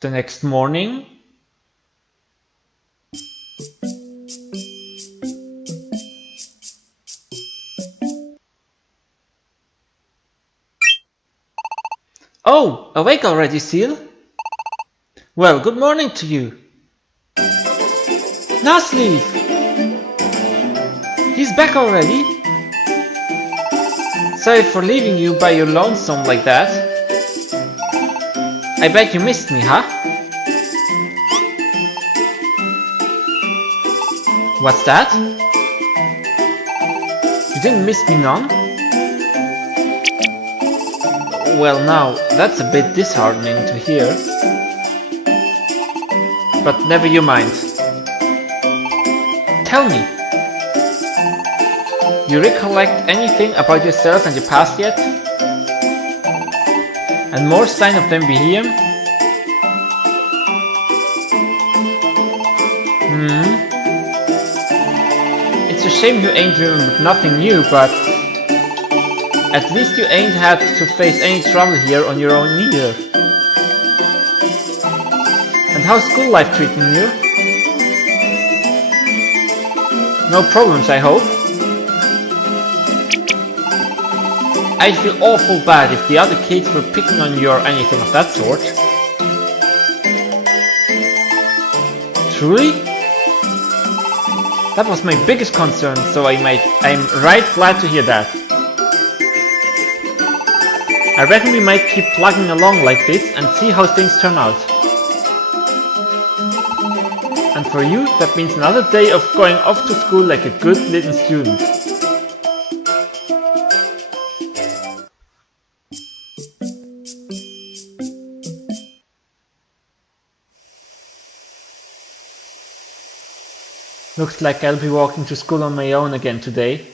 The next morning, oh, awake already, Seal? Well, good morning to you. Nasleaf! He's back already? Sorry for leaving you by your lonesome like that. I bet you missed me, huh? What's that? You didn't miss me none? Well now, that's a bit disheartening to hear. But never you mind. Tell me, you recollect anything about yourself and your past yet? And more sign of them behind? It's a shame you ain't remembered nothing new, but at least you ain't had to face any trouble here on your own either. And how's school life treating you? No problems, I hope? I'd feel awful bad if the other kids were picking on you or anything of that sort. Truly? That was my biggest concern, so I'm right glad to hear that. I reckon we might keep plugging along like this and see how things turn out. And for you, that means another day of going off to school like a good little student. Looks like I'll be walking to school on my own again today.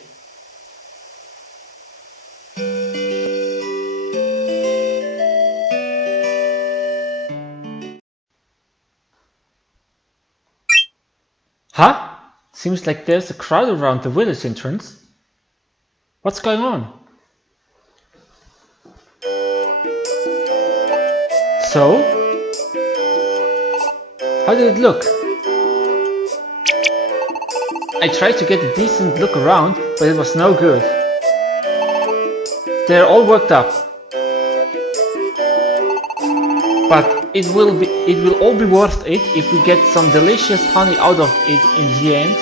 Huh? Seems like there's a crowd around the village entrance. What's going on? So? How did it look? I tried to get a decent look around, but it was no good. They're all worked up. But it will all be worth it if we get some delicious honey out of it in the end.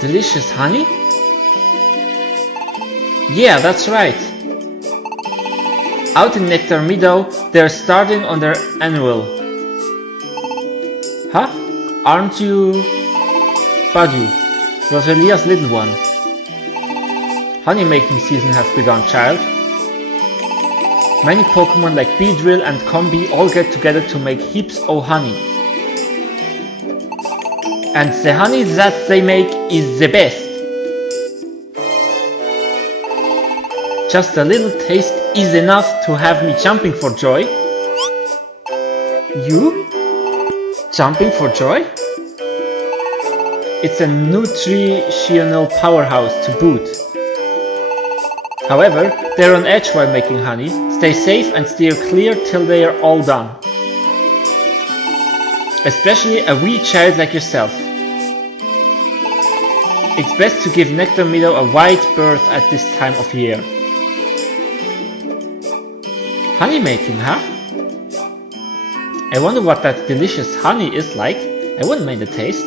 Delicious honey? Yeah, that's right. Out in Nectar Meadow, they're starting on their annual. Huh? Aren't you... Badu, Rosalia's little one. Honey making season has begun, child. Many Pokemon like Beedrill and Combi all get together to make heaps of honey. And the honey that they make is the best. Just a little taste is enough to have me jumping for joy. You? Jumping for joy? It's a nutritional powerhouse to boot. However, they're on edge while making honey. Stay safe and steer clear till they are all done. Especially a wee child like yourself. It's best to give Nectar Meadow a wide berth at this time of year. Honey making, huh? I wonder what that delicious honey is like. I wouldn't mind the taste.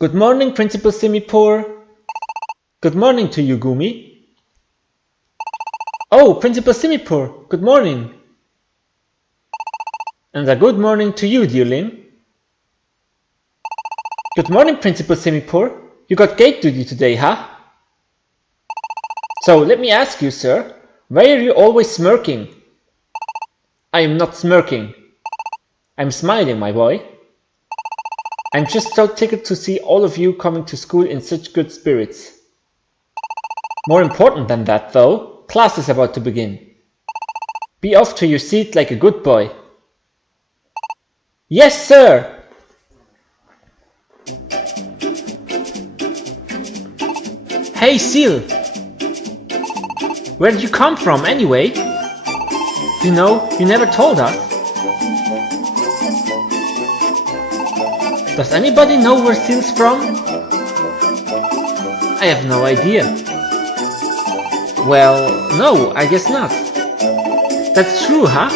Good morning, Principal Simipour. Good morning to you, Gumi. Oh, Principal Simipour, good morning. And a good morning to you, dearling. Good morning, Principal Simipour. You got gate duty today, huh? So, let me ask you, sir, why are you always smirking? I am not smirking. I'm smiling, my boy. I'm just so tickled to see all of you coming to school in such good spirits. More important than that, though, class is about to begin. Be off to your seat like a good boy. Yes, sir! Hey, Seal! Where did you come from, anyway? You know, you never told us. Does anybody know where Seal's from? I have no idea. Well, no, I guess not. That's true, huh?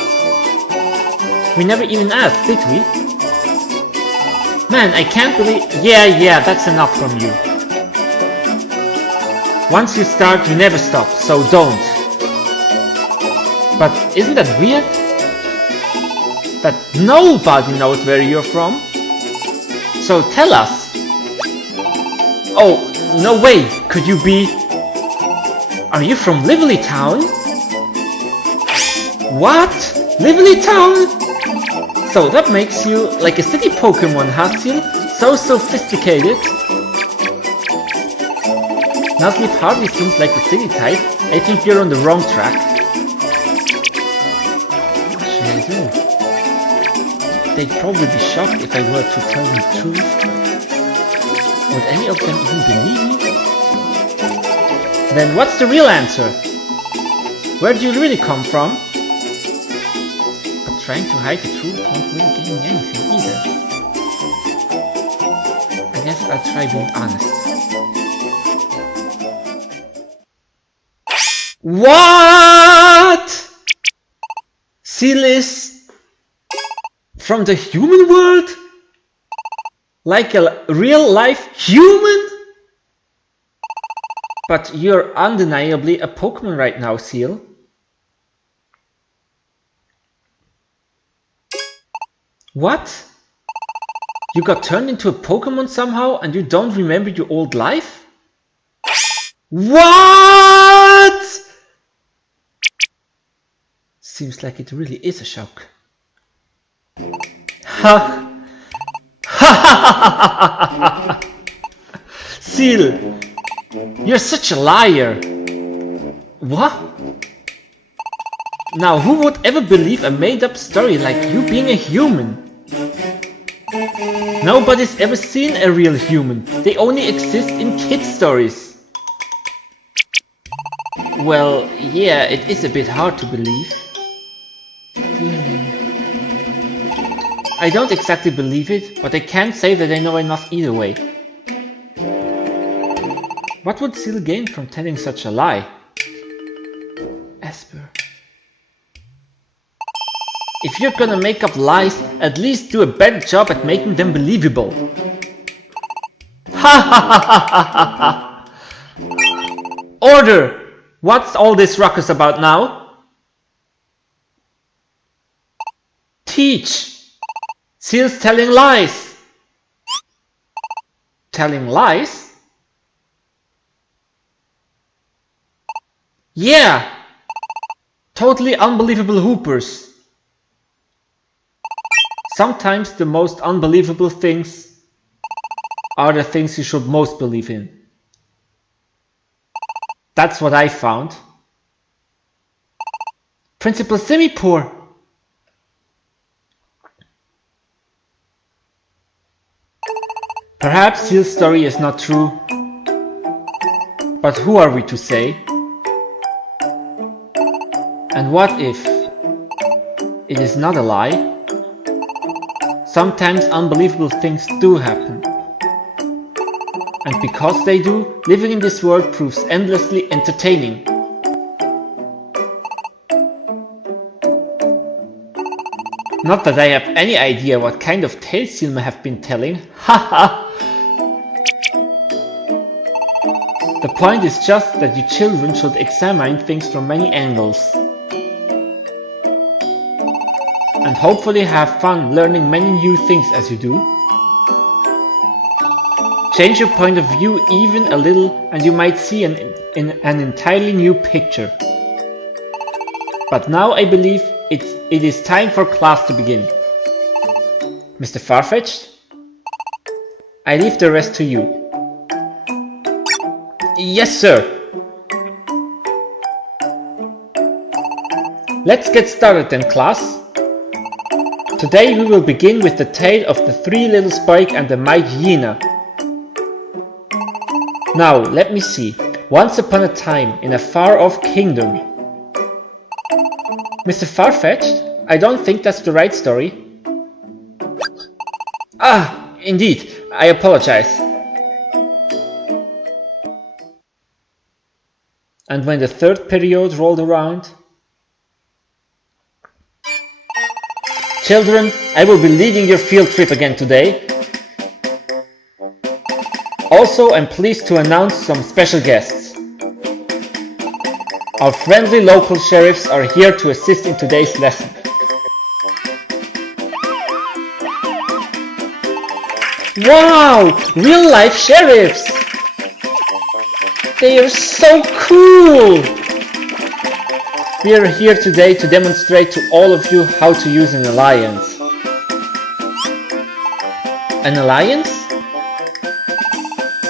We never even asked, did we? Man, I can't believe... Yeah, that's enough from you. Once you start, you never stop, so don't. But isn't that weird? That nobody knows where you're from? So tell us. Oh, no way, could you be... Are you from Lively Town? What? Lively Town? So that makes you like a city Pokemon, huh, Seal? So sophisticated. Nuzleaf hardly seems like the city type. I think you're on the wrong track. What should I do? They'd probably be shocked if I were to tell them the truth. Would any of them even believe me? Then what's the real answer? Where do you really come from? But trying to hide the truth won't really gain me anything either. I guess I'll try being honest. What? Seal is from the human world? Like a real life human? But you're undeniably a Pokemon right now, Seal. What? You got turned into a Pokemon somehow and you don't remember your old life? What? Seems like it really is a shock. Ha! Ha! Seal! You're such a liar! What? Now, who would ever believe a made-up story like you being a human? Nobody's ever seen a real human. They only exist in kid stories. Well, yeah, it is a bit hard to believe. I don't exactly believe it, but I can't say that I know enough either way. What would Seal gain from telling such a lie? Esper. If you're gonna make up lies, at least do a better job at making them believable. Ha ha ha ha ha ha! Order! What's all this ruckus about now? Teach! Seal's telling lies! Telling lies? Yeah! Totally unbelievable hoopers. Sometimes the most unbelievable things are the things you should most believe in. That's what I found. Principal Simipour! Perhaps Seal's story is not true, but who are we to say? And what if it is not a lie? Sometimes unbelievable things do happen. And because they do, living in this world proves endlessly entertaining. Not that I have any idea what kind of tales Seal may have been telling. Haha! The point is just that you children should examine things from many angles. And hopefully have fun learning many new things as you do. Change your point of view even a little and you might see an entirely new picture. But now I believe it is time for class to begin. Mr. Farfetch'd? I leave the rest to you. Yes, sir. Let's get started then, class. Today we will begin with the tale of the three little Spike and the mighty Hyena. Now, let me see. Once upon a time, in a far-off kingdom. Mr. Farfetch'd? I don't think that's the right story. Ah, indeed. I apologize. And when the third period rolled around, children, I will be leading your field trip again today. Also, I'm pleased to announce some special guests. Our friendly local sheriffs are here to assist in today's lesson. Wow! Real-life sheriffs! They are so cool! We are here today to demonstrate to all of you how to use an alliance. An alliance?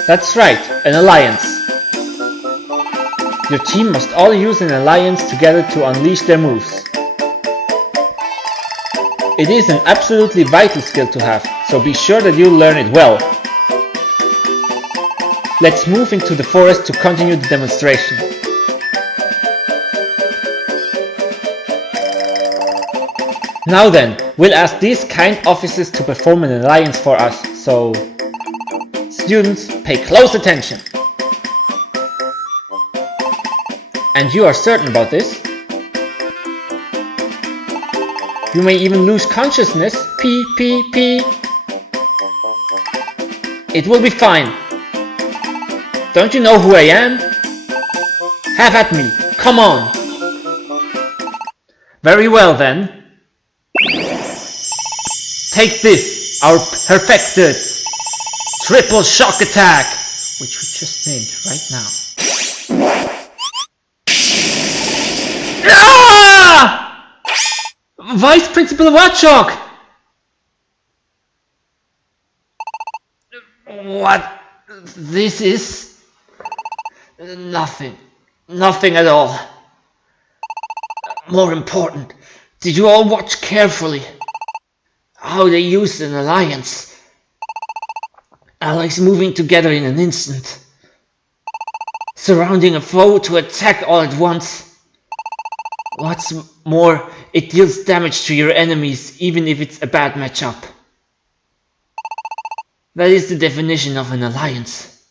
That's right, an alliance. Your team must all use an alliance together to unleash their moves. It is an absolutely vital skill to have, so be sure that you learn it well. Let's move into the forest to continue the demonstration. Now then, we'll ask these kind officers to perform an alliance for us, so... Students, pay close attention. And you are certain about this? You may even lose consciousness. P. It will be fine. Don't you know who I am? Have at me. Come on. Very well then. Take this, our perfected triple shock attack, which we just named right now. Ah! Vice Principal Watchog! What? This is... nothing. Nothing at all. More important, did you all watch carefully how they used an alliance? Allies moving together in an instant, surrounding a foe to attack all at once. What's more, it deals damage to your enemies even if it's a bad matchup. That is the definition of an alliance.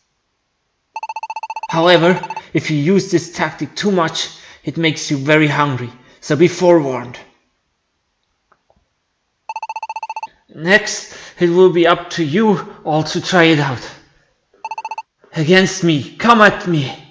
However, if you use this tactic too much, it makes you very hungry, so be forewarned. Next, it will be up to you all to try it out. Against me, come at me.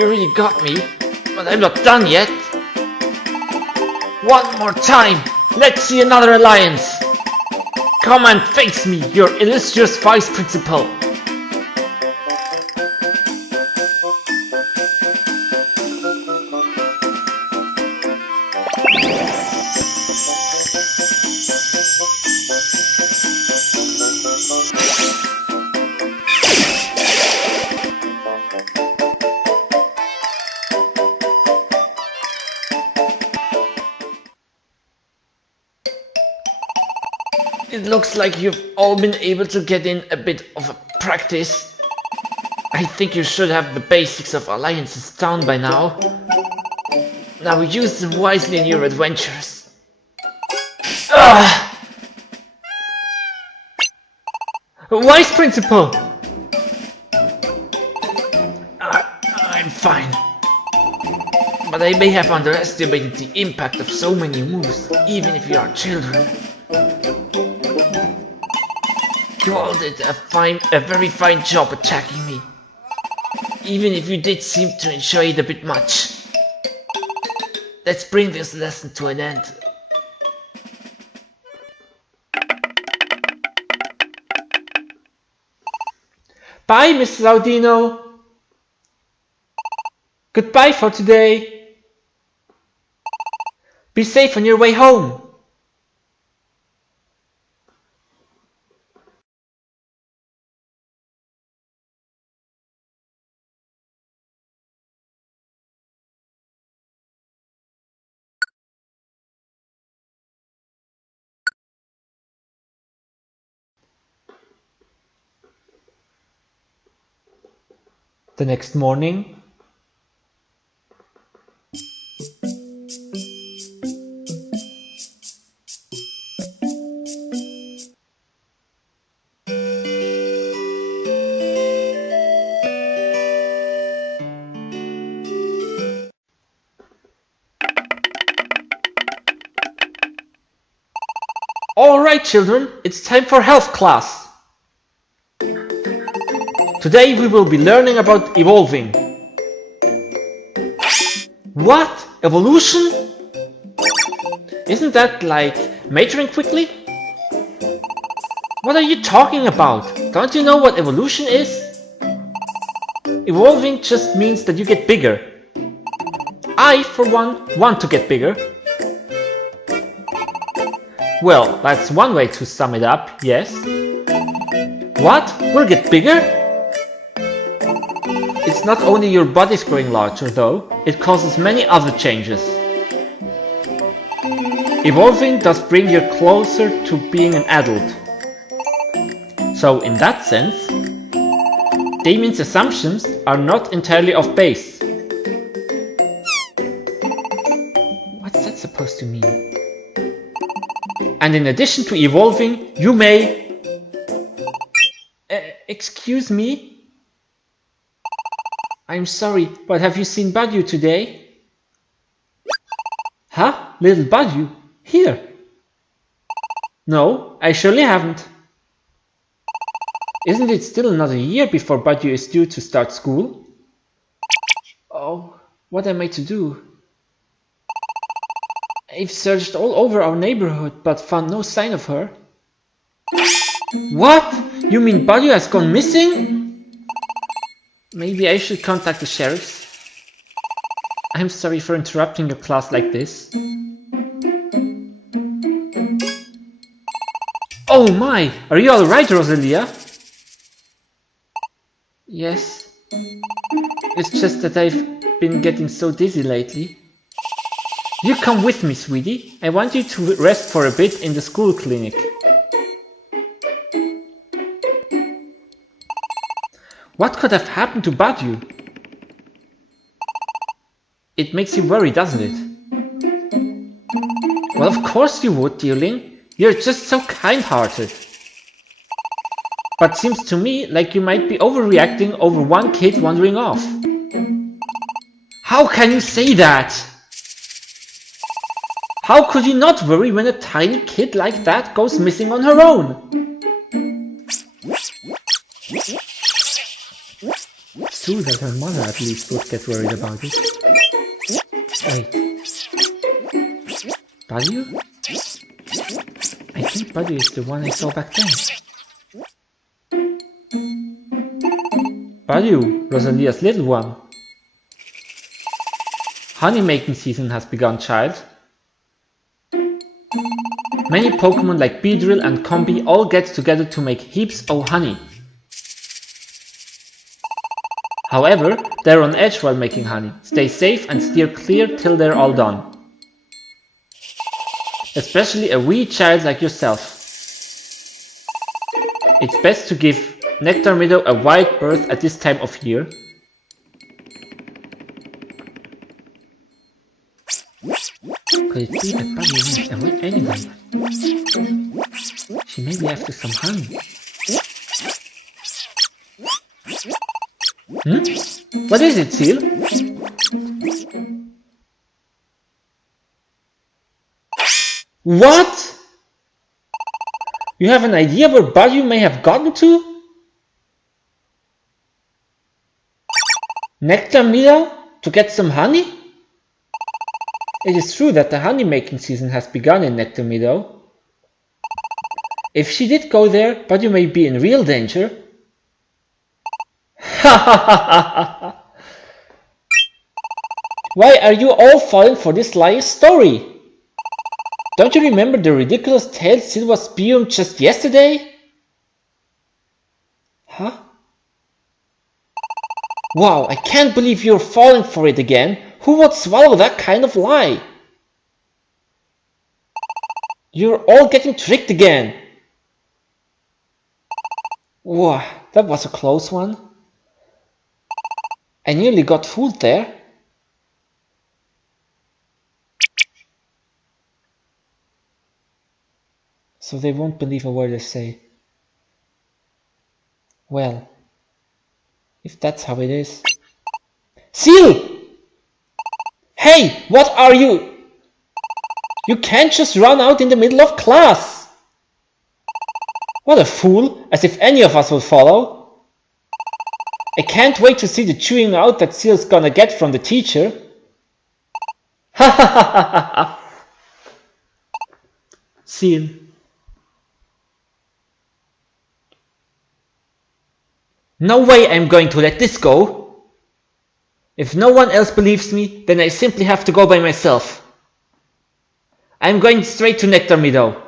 You really got me, but I'm not done yet. One more time, let's see another alliance. Come and face me, your illustrious vice principal. It looks like you've all been able to get in a bit of a practice. I think you should have the basics of alliances down by now. Now use them wisely in your adventures. Vice Principal! I'm fine. But I may have underestimated the impact of so many moves, even if you are children. You all did a very fine job attacking me, even if you did seem to enjoy it a bit much. Let's bring this lesson to an end. Bye, Mrs. Audino. Goodbye for today. Be safe on your way home. The next morning, alright children, it's time for health class. Today we will be learning about evolving. What? Evolution? Isn't that like maturing quickly? What are you talking about? Don't you know what evolution is? Evolving just means that you get bigger. I, for one, want to get bigger. Well, that's one way to sum it up, yes. What? We'll get bigger? It's not only your body's growing larger though, it causes many other changes. Evolving does bring you closer to being an adult. So in that sense, Damien's assumptions are not entirely off base. What's that supposed to mean? And in addition to evolving, you may... excuse me? I'm sorry, but have you seen Badyu today? Huh? Little Badyu? Here? No, I surely haven't. Isn't it still another year before Badyu is due to start school? Oh, what am I to do? I've searched all over our neighborhood, but found no sign of her. What? You mean Badyu has gone missing? Maybe I should contact the sheriffs. I'm sorry for interrupting your class like this. Oh my! Are you alright, Rosalia? Yes. It's just that I've been getting so dizzy lately. You come with me, sweetie. I want you to rest for a bit in the school clinic. What could have happened to Badyu? It makes you worry, doesn't it? Well, of course you would, dearling. You're just so kind-hearted. But seems to me like you might be overreacting over one kid wandering off. How can you say that? How could you not worry when a tiny kid like that goes missing on her own? true that her mother at least would get worried about it. Wait. Badu? I think Badu is the one I saw back then. Badu, Rosalia's little one. Honey making season has begun, child. Many Pokemon like Beedrill and Combi all get together to make heaps of honey. However, they're on edge while making honey. Stay safe and steer clear till they're all done. Especially a wee child like yourself. It's best to give Nectar Meadow a wide berth at this time of year. Could it be that Badu went away anyway? She may be after some honey. What is it, Seal? What? You have an idea where Badu may have gotten to? Nectar Meadow? To get some honey? It is true that the honey making season has begun in Nectar Meadow. If she did go there, Badu may be in real danger. Why are you all falling for this lying story? Don't you remember the ridiculous tale Sil was spewing just yesterday? Huh? Wow, I can't believe you're falling for it again. Who would swallow that kind of lie? You're all getting tricked again. Wow, that was a close one. I nearly got fooled there. So they won't believe a word I say. Well, if that's how it is. Seal! Hey, what are you? You can't just run out in the middle of class. What a fool, as if any of us will follow. I can't wait to see the chewing out that Seal's gonna get from the teacher. Ha ha ha ha ha. Seal. No way I'm going to let this go. If no one else believes me, then I simply have to go by myself. I'm going straight to Nectar Meadow.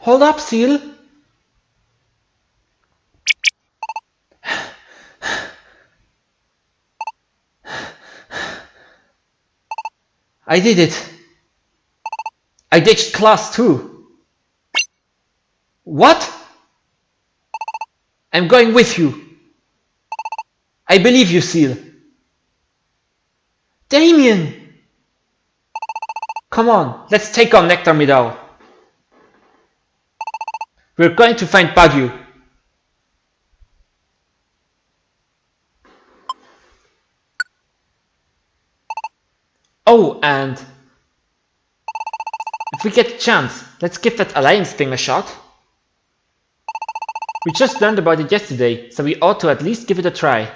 Hold up, Seal. I did it. I ditched class too. What? I'm going with you. I believe you, Seal. Damien! Come on, let's take on Nectar Meadow. We're going to find Badu. Oh, and if we get a chance, let's give that alliance thing a shot. We just learned about it yesterday, so we ought to at least give it a try.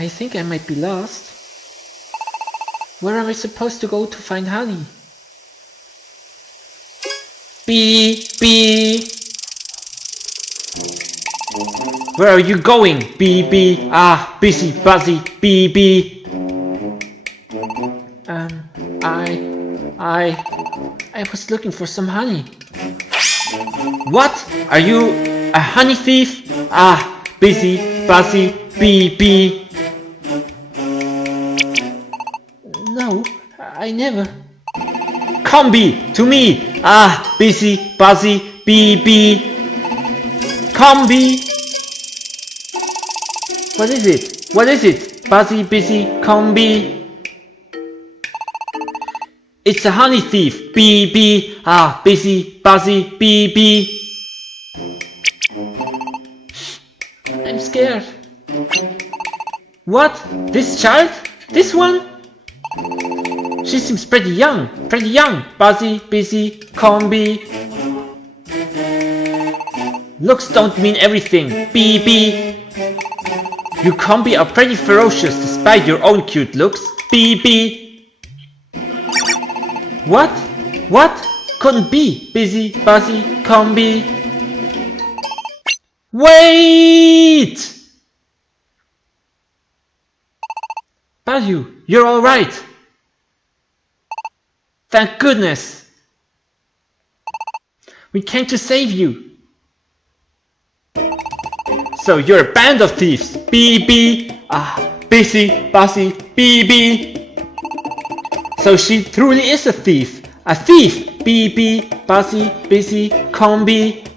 I think I might be lost. Where am I supposed to go to find honey? Bee, bee. Where are you going? Bee, bee. Ah, busy, buzzy, bee, bee. I was looking for some honey. What? Are you a honey thief? Ah, busy, buzzy, bee, bee. No, I never. Come bee, to me. Ah, busy, buzzy, bee, bee. Come bee. What is it? What is it? Buzzy, busy, come bee. It's a honey thief. Bee, bee. Ah, busy, buzzy, bee, bee. I'm scared. What? This child? This one? She seems pretty young. Pretty young. Buzzy, busy, come bee. Looks don't mean everything. Bee, bee. You combi are pretty ferocious despite your own cute looks. Bee, bee. What? What? Couldn't be. Busy, buzzy, combi. Wait! Badu, you're alright. Thank goodness. We came to save you. So you're a band of thieves. Bee, bee. Ah, busy, buzzy, bee, bee. So she truly is a thief. A thief. Bee, bee, buzzy, busy, combi.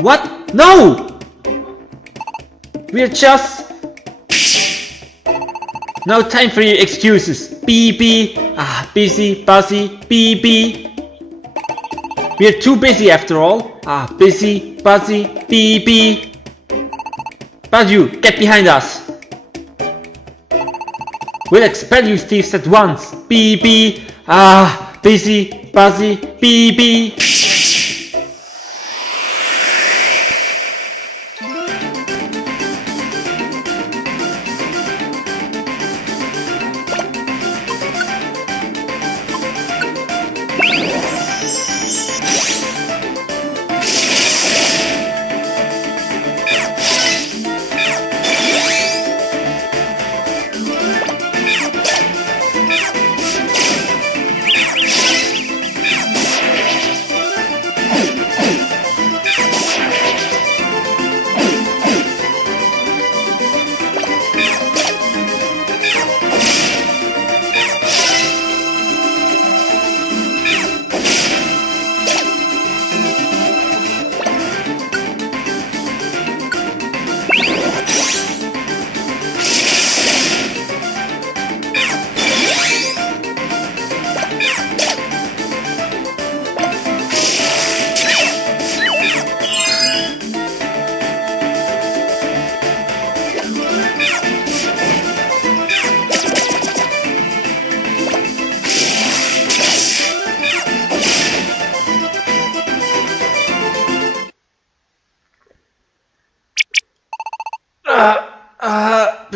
What? No! We're just... No time for your excuses. Bee, bee. Ah, busy, buzzy, bee, bee. We're too busy after all. Ah, busy, buzzy, bee, bee. Badu, get behind us. We'll expel you thieves at once. Bee, bee. Ah, busy, buzzy, bee, bee.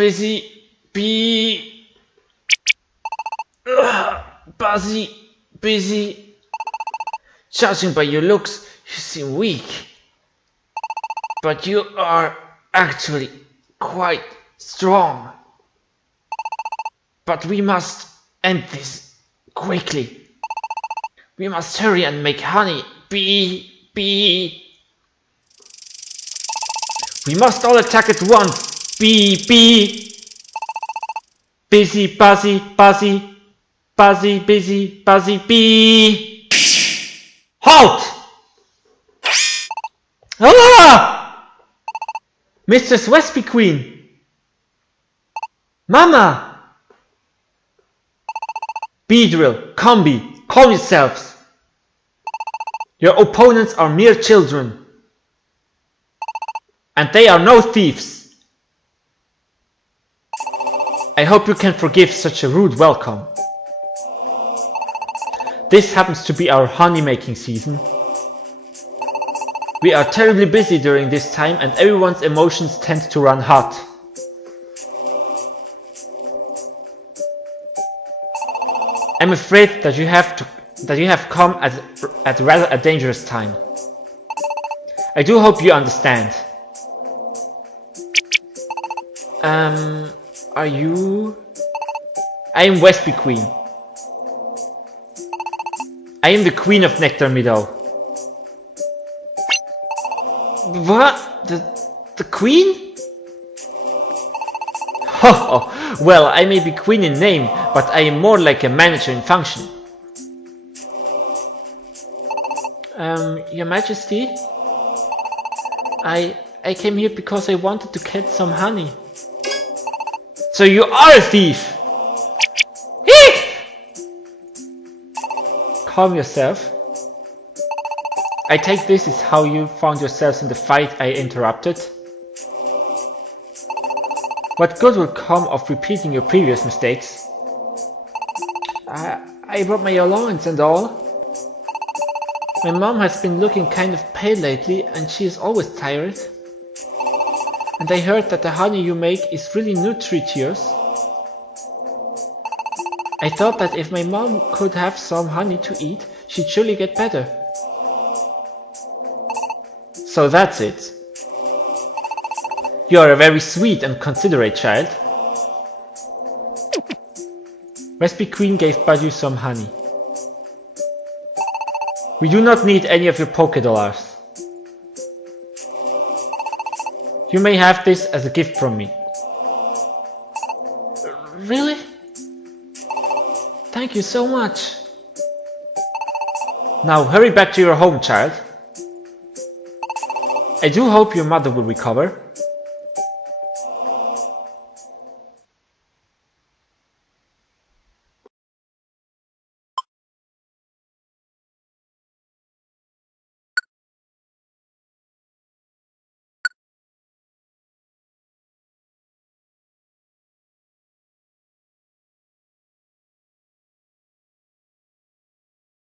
busy bee. Busy. Judging by your looks, you seem weak. But you are actually quite strong. But we must end this quickly. We must hurry and make honey. Bee. We must all attack at once. Bee. Busy, bee. Halt! Ah! Mistress Wespy Queen! Mama! Beedrill, Combi, calm yourselves! Your opponents are mere children. And they are no thieves. I hope you can forgive such a rude welcome. This happens to be our honey making season. We are terribly busy during this time and everyone's emotions tend to run hot. I'm afraid that you have come at rather a dangerous time. I do hope you understand. Are you? I am Wespy Queen. I am the Queen of Nectar Meadow. What? The Queen? Oh, well, I may be Queen in name, but I am more like a manager in function. Your Majesty? I came here because I wanted to get some honey. So you are a thief! Eek! Calm yourself. I take this is how you found yourselves in the fight I interrupted. What good will come of repeating your previous mistakes? I brought my allowance and all. My mom has been looking kind of pale lately and she is always tired. And I heard that the honey you make is really nutritious. I thought that if my mom could have some honey to eat, she'd surely get better. So that's it. You are a very sweet and considerate child. Wespy Queen gave Badu some honey. We do not need any of your Poké-Dollars. You may have this as a gift from me. Really? Thank you so much. Now hurry back to your home, child. I do hope your mother will recover.